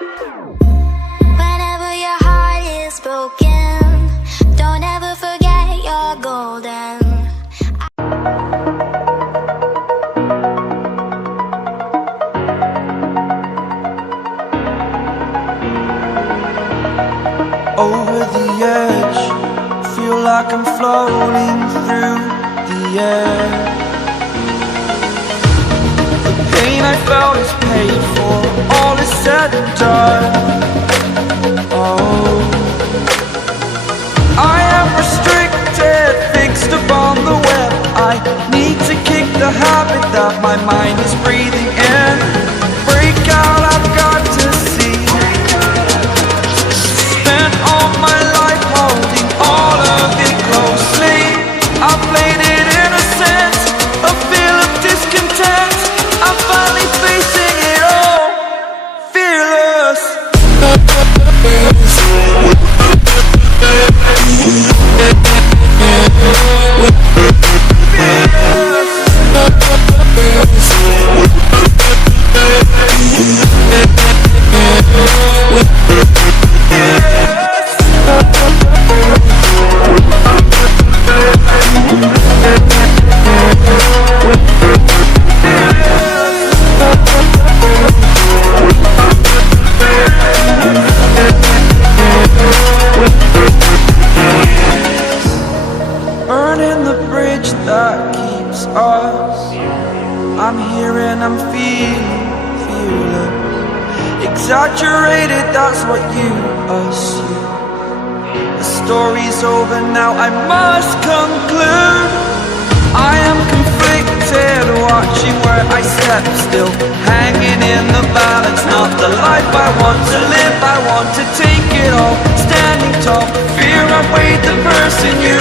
Whenever your heart is broken, don't ever forget you're golden. Over the edge, feel like I'm floating through the air. The pain I felt is paid for, all is said and done. Oh, I am restricted, fixed upon the web. I need to kick the habit that my mind is breathing in. Break out, I've got to see. Spent all my life holding all of it closely. I played it innocent, a feel of discontent. I'm finally facing it all, fearless. Burning the bridge that keeps us. I'm here and I'm feeling fearless. Exaggerated, that's what you assume. The story's over now, I must conclude. I am conflicted, watching where I step still, hanging in the balance. Not the life I want to live, I want to take it all. Standing tall, fear I weighed the person you